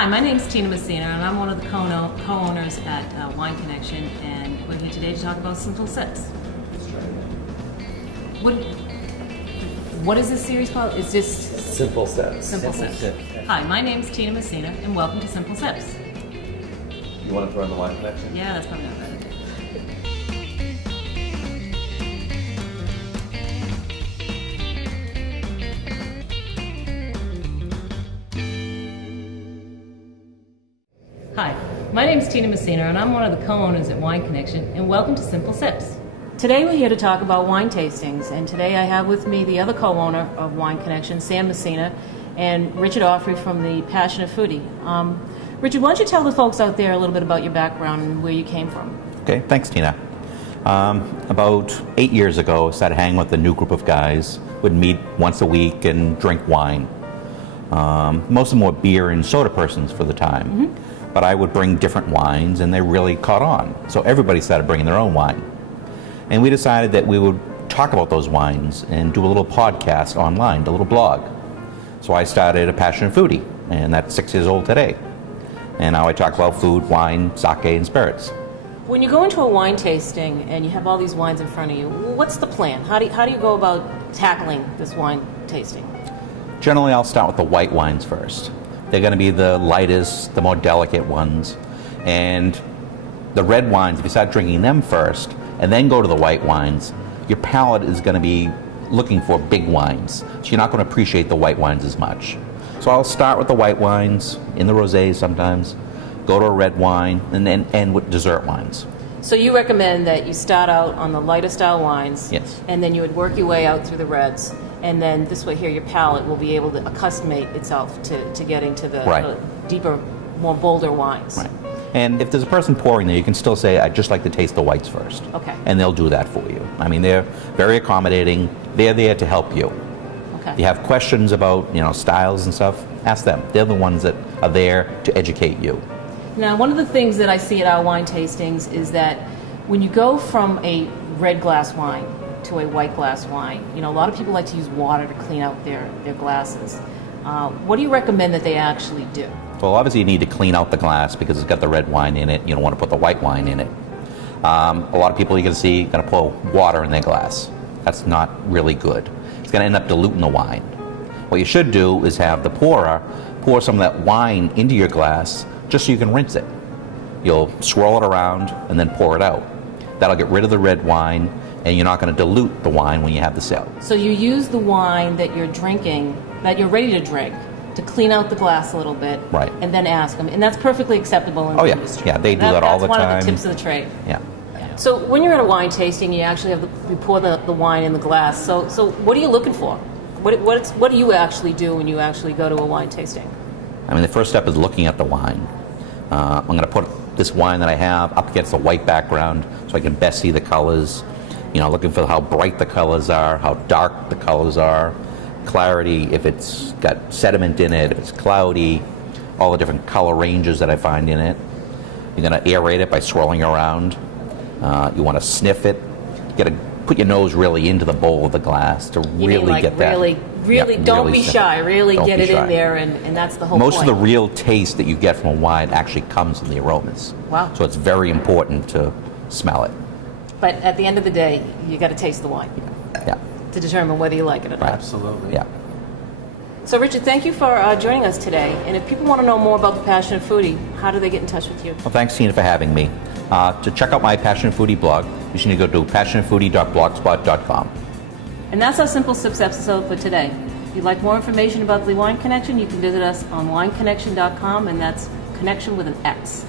Hi, my name is Tina Messina, and I'm one of the co-owners at Wine Connection, and we're here today to talk about Simple Sips. What is this series called? Is this Simple Sips. Simple Sips? Hi, my name is Tina Messina, and welcome to Simple Sips. You want to throw in the Wine Connection? Yeah, that's probably not bad. Hi, my name is Tina Messina, and I'm one of the co-owners at Wine Connection, and welcome to Simple Sips. Today we're here to talk about wine tastings, and today I have with me the other co-owner of Wine Connection, Sam Messina, and Richard Offrey from the Passionate Foodie. Richard, why don't you tell the folks out there a little bit about your background and where you came from? Okay, thanks, Tina. About 8 years ago, I started hanging with a new group of guys. Would meet once a week and drink wine. Most of them were beer and soda persons for the time. Mm-hmm. But I would bring different wines, and they really caught on. So everybody started bringing their own wine. And we decided that we would talk about those wines and do a little podcast online, a little blog. So I started a Passionate Foodie, and that's 6 years old today. And now I talk about food, wine, sake, and spirits. When you go into a wine tasting and you have all these wines in front of you, what's the plan? How do you go about tackling this wine tasting? Generally, I'll start with the white wines first. They're going to be the lightest, the more delicate ones. And the red wines, if you start drinking them first and then go to the white wines, your palate is going to be looking for big wines. So you're not going to appreciate the white wines as much. So I'll start with the white wines, in the rosés sometimes, go to a red wine, and then end with dessert wines. So you recommend that you start out on the lighter style wines, Yes. and then you would work your way out through the reds, and then this way here your palate will be able to accustom itself to getting to the Right. deeper, more bolder wines. Right. And if there's a person pouring there, you can still say, I'd just like to taste the whites first. Okay. And they'll do that for you. I mean, they're very accommodating. They're there to help you. Okay. If you have questions about, styles and stuff, ask them. They're the ones that are there to educate you. Now, one of the things that I see at our wine tastings is that when you go from a red glass wine to a white glass wine, a lot of people like to use water to clean out their glasses. What do you recommend that they actually do? Well, obviously you need to clean out the glass because it's got the red wine in it. You don't want to put the white wine in it. A lot of people you can see going to pour water in their glass. That's not really good. It's going to end up diluting the wine. What you should do is have the pourer pour some of that wine into your glass just so you can rinse it. You'll swirl it around and then pour it out. That'll get rid of the red wine, and you're not going to dilute the wine when you have the sale. So you use the wine that you're drinking, that you're ready to drink, to clean out the glass a little bit, Right. and then ask them. And that's perfectly acceptable in the industry. Yeah, they do that all the That's one time. of the tips of the trade. Yeah. So when you're at a wine tasting, you actually you pour the wine in the glass. So what are you looking for? What do you actually do when you actually go to a wine tasting? I mean, the first step is looking at the wine. I'm going to put this wine that I have up against a white background so I can best see the colors. Looking for how bright the colors are, how dark the colors are, clarity, if it's got sediment in it, if it's cloudy, all the different color ranges that I find in it. You're going to aerate it by swirling around. You want to sniff it. You got to put your nose really into the bowl of the glass to really get that. Really, don't really be sniff shy. Really Don't get be it shy. in there, and that's the whole Most point. of the real taste that you get from a wine actually comes from the aromas. Wow. So it's very important to smell it. But at the end of the day, you got to taste the wine Yeah. to determine whether you like it or not. Absolutely. Yeah. So Richard, thank you for joining us today. And if people want to know more about the Passionate Foodie, how do they get in touch with you? Well, thanks, Tina, for having me. To check out my Passionate Foodie blog, you should need to go to passionatefootie.blogspot.com. And that's our Simple Sips episode for today. If you'd like more information about the Wine Connection, you can visit us on wineconnection.com, and that's connection with an X.